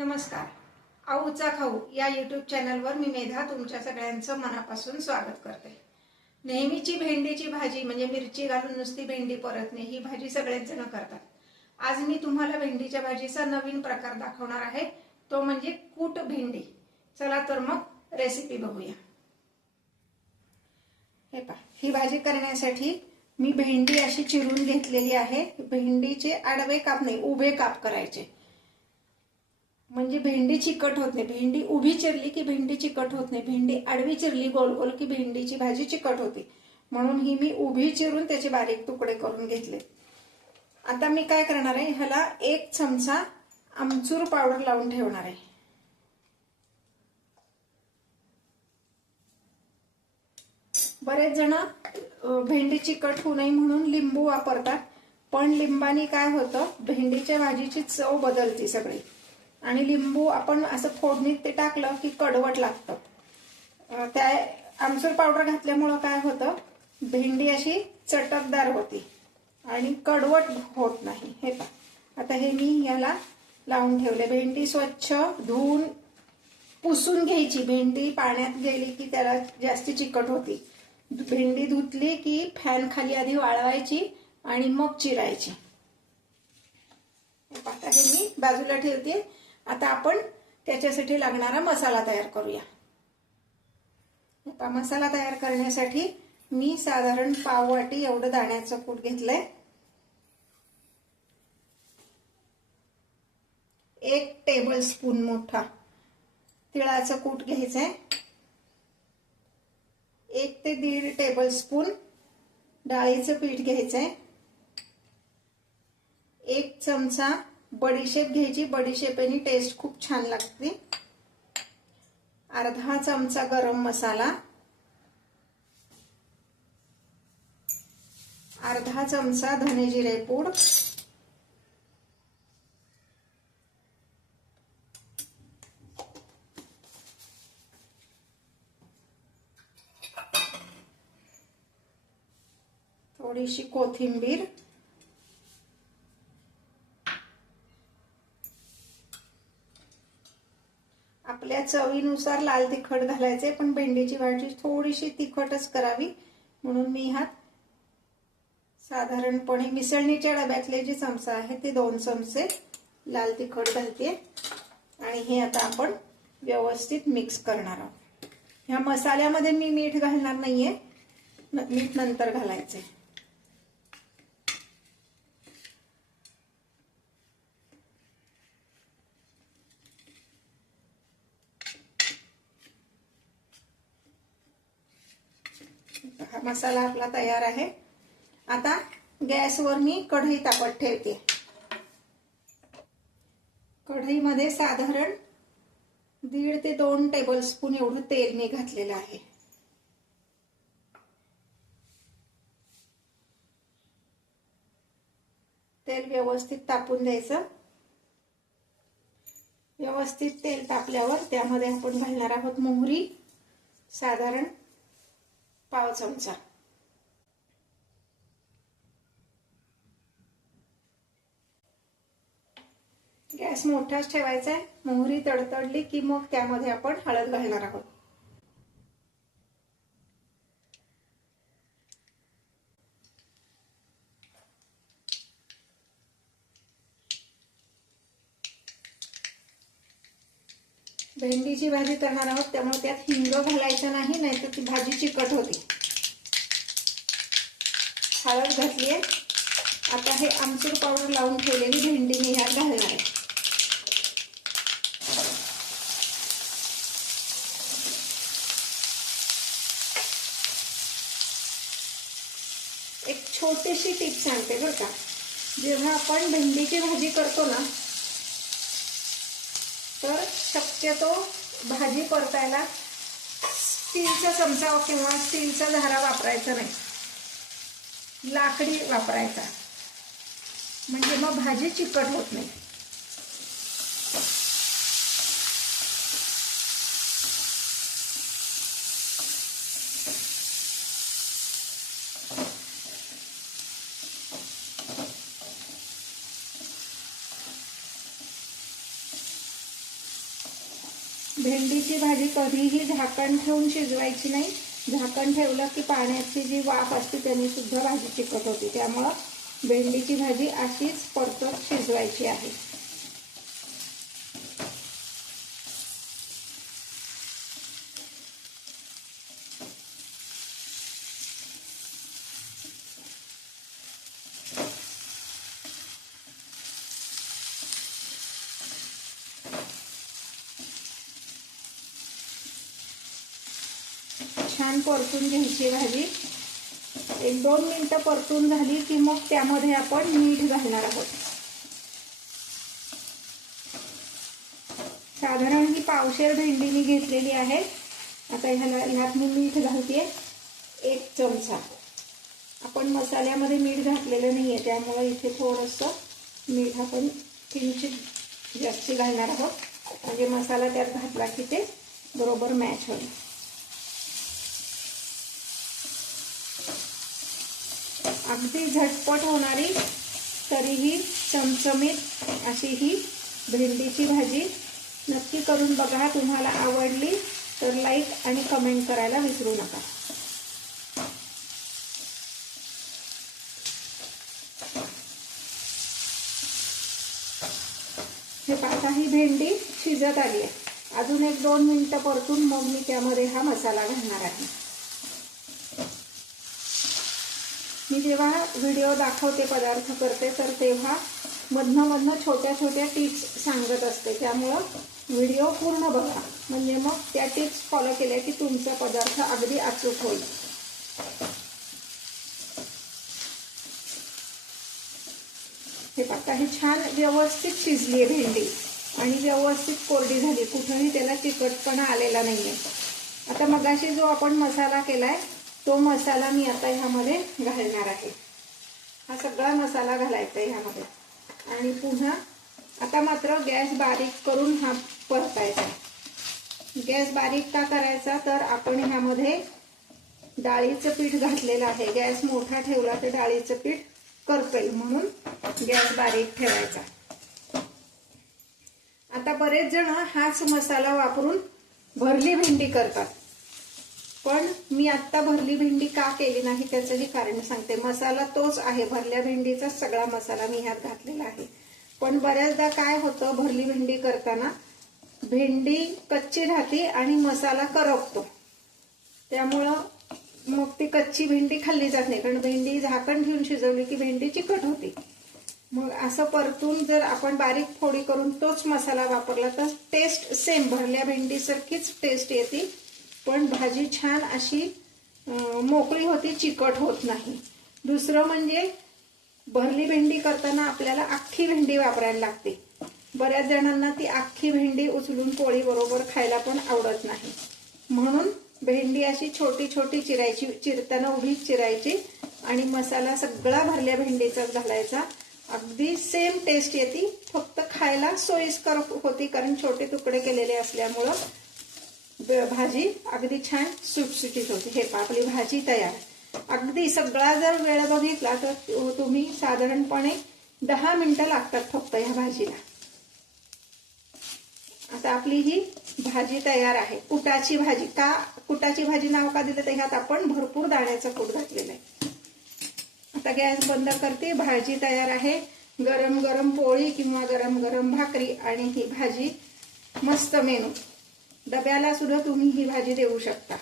नमस्कार. आऊचा खाऊ या यूट्यूब चॅनलवर मी मेधा तुमच्या सगळ्यांचं मनापासून स्वागत करते. नेहमीची भेंडीची भाजी म्हणजे मिरची घालून नुसती भेंडी परतणे ही भाजी सगळेच जण करतात. आज मी तुम्हाला भेंडीच्या भाजीचा नवीन प्रकार दाखवणार आहे, तो म्हणजे कूट भेंडी. चला तर मग रेसिपी बघूया. हे पहा, ही भाजी करण्यासाठी मी भेंडी अशी चिरून घेतलेली आहे. भेंडीचे आडवे काप नाही, उभे काप करायचे, म्हणजे भेंडी चिकट होत नाही. भेंडी उभी चिरली की भेंडी चिकट होत नाही, भेंडी आडवी चिरली गोल गोल की भेंडीची भाजी चिकट होते. म्हणून ही मी उभी चिरून त्याचे बारीक तुकडे करून घेतले. आता मी काय करणार आहे, ह्याला 1 चमचा आमचूर पावडर लावून ठेवणार आहे. बरेच जण भेंडी चिकट होऊ नये म्हणून लिंबू वापरतात, पण लिंबाने काय होतं, भेंडीच्या भाजीची चव बदलते सगळी. आणि लिंबू आपण असं फोडणीत ते टाकलं की कडवट लागतं. त्या आमचूर पावडर घातल्यामुळं काय होतं, भेंडी अशी चटकदार होती आणि कडवट होत नाही. हे पहा, आता हे मी याला लावून ठेवले. भेंडी स्वच्छ धुवून पुसून घ्यायची. भेंडी पाण्यात गेली की त्याला जास्ती चिकट होती. भेंडी धुतली की फॅन खाली आधी वाळवायची आणि मग चिरायची. आता हे मी बाजूला ठेवते. आता आपण त्याच्यासाठी लागणारा मसाला तयार करूया. मसाला तयार करण्यासाठी मी साधारण पाव वाटी एवढं दाण्याचं कूट घेतलंय. 1 टेबलस्पून मोठा तिळाचं कूट घ्यायचंय. 1 ते 1.5 टेबलस्पून डाळीचं पीठ घ्यायचंय. 1 चमचा बडीशेप घ्यायची. बडीशेपेने टेस्ट खूप छान लागते. अर्धा चमचा गरम मसाला, अर्धा चमचा धने जिरे पूड, थोडीशी कोथिंबीर, आपल्या चवीनुसार लाल तिखट घालायचे, पण भेंडीची भाजी थोडीशी तिखटच करावी म्हणून मी ह्यात साधारणपणे मिसळणीच्या डब्यातले जे चमचा आहे ते 2 चमचे लाल तिखट घालते. आणि हे आता आपण व्यवस्थित मिक्स करणार आहोत. ह्या मसाल्यामध्ये मी मीठ घालणार नाहीये, मीठ नंतर घालायचे. हा मसाला आपला तयार आहे. आता गॅसवर मी कढई तापत ठेवते. कढईमध्ये साधारण 1.5 ते 2 टेबलस्पून एवढं तेल मी घातलेलं आहे. तेल व्यवस्थित तापून द्यायचं. व्यवस्थित तेल तापल्यावर त्यामध्ये आपण घालणार आहोत मोहरी, साधारण पाव चमचा. गॅस मोठाच ठेवायचा आहे. मोहरी तडतडली की मग त्यामध्ये आपण हळद घालणार आहोत. भेंडीची भाजी करणार आहोत त्यामुळे त्यात हिंग घालायचं नाही, नाहीतर ती भाजी चिकट होते. हळद घातलीये. आता हे आमचूर पावडर लावून ठेवलेली भेंडी मी ह्यात घालणार आहे. एक छोटीशी टिप सांगते बरं का, जेव्हा आपण भेंडीची भाजी करतो ना, तर शक्यतो भाजी परतायला स्टीलचा चमचा किंवा स्टीलचा झारा वापरायचा नाही, लाकडी वापरायचा, म्हणजे मग भाजी चिकट होत नाही. भेंडीची भाजी कधीही झाकण ठेवून शिजवायची नाही. झाकण ठेवलं की पाण्याची जी वाफ असते त्याने सुद्धा भाजी चिकट होते. त्यामुळं भेंडीची भाजी अशीच परतत शिजवायची आहे. छान परतून घ्यायची भाजी. 1-2 मिनिटं परतून झाली की मग त्यामध्ये आपण मीठ घालणार आहोत. साधारण ही पावशेर भेंडी मी घेतलेली आहे. आता ह्यात मी मीठ घालते 1 चमचा. आपण मसाल्यामध्ये मीठ घातलेलं नाहीये त्यामुळे इथे थोडंसं मीठ आपण किंचित जास्त घालणार आहोत. म्हणजे मसाला त्यात घातला की ते बरोबर मॅच होईल. अगदी झटपट होणारी तरीही चमचमीत अशी ही भेंडीची भाजी नक्की करून बघा. तुम्हाला आवडली तर लाईक आणि कमेंट करायला विसरू नका. हे पाहता ही भेंडी शिजत आली आहे. अजून 1-2 मिनिटं परतून मग मी त्यामध्ये हा मसाला घालणार आहे. मी जेव्हा व्हिडिओ दाखवते पदार्थ करते तर तेव्हा मधनं छोट्या छोट्या टिप्स सांगत असते. त्यामुळं व्हिडिओ पूर्ण बघा म्हणजे मग त्या टिप्स फॉलो केल्या की तुमचा पदार्थ अगदी अचूक होईल. हे बघा ही छान व्यवस्थित शिजली आहे भेंडी आणि व्यवस्थित कोरडी झाली. कुठेही त्याला चिकटपणा आलेला नाहीये. आता मगाशी जो आपण मसाला केलाय तो मसाला मी आता ह्यामध्ये घालणार आहे. हा सगळा मसाला घालायचा आहे ह्यामध्ये. आणि पुन्हा आता मात्र गॅस बारीक करून हा परतायचा. गॅस बारीक का करायचा तर आपण ह्यामध्ये डाळीचं पीठ घातलेलं आहे. गॅस मोठा ठेवला तर डाळीचं पीठ करपेल म्हणून गॅस बारीक ठेवायचा. आता बरेच जण हाच मसाला वापरून भरली भेंडी करतात. पण मी आता भरली भेंडी का केली नाही त्याचंही कारण सांगते. मसाला तोच आहे. भरल्या भेंडीचा सगळा मसाला मी ह्यात घातलेला आहे. पण बऱ्याचदा काय होतं भरली भेंडी करताना भेंडी कच्ची राहते आणि मसाला करपतो. त्यामुळं मग ती कच्ची भेंडी खाल्ली जात नाही. कारण भेंडी झाकण ठेवून शिजवली की भेंडी चिकट होते. मग असं परतून जर आपण बारीक फोडी करून तोच मसाला वापरला तर टेस्ट सेम भरल्या भेंडीसारखीच टेस्ट येते. पण भाजी छान अशी मोकळी होती, चिकट होत नाही. दुसरं म्हणजे भरली भेंडी करताना आपल्याला अख्खी भेंडी वापरायला लागते. बऱ्याच जणांना ती अख्खी भेंडी उचलून पोळी बरोबर खायला पण आवडत नाही. म्हणून भेंडी अशी छोटी छोटी चिरायची. चिरताना उभीच चिरायची आणि मसाला सगळा भरल्या भेंडीचाच घालायचा. अगदी सेम टेस्ट येते. फक्त खायला सोयीस्कर होती कारण छोटे तुकडे केलेले असल्यामुळं भाजी अगदी छान सुटसुटीत होती. हे आपली भाजी तयार. अगदी सगळा जर वेळ बघितला तर तुम्ही साधारणपणे 10 मिनिटं लागतात फक्त ह्या भाजीला. आता आपली ही भाजी तयार आहे. कुटाची भाजी. का कुटाची भाजी नाव का दिलं तर ह्यात आपण भरपूर दाण्याचं कूट घातलेलं आहे. आता गॅस बंद करते. भाजी तयार आहे. गरम गरम पोळी किंवा गरम गरम भाकरी आणि ही भाजी मस्त मेनू. डब्याला सुद्धा तुम्ही ही भाजी देऊ शकता.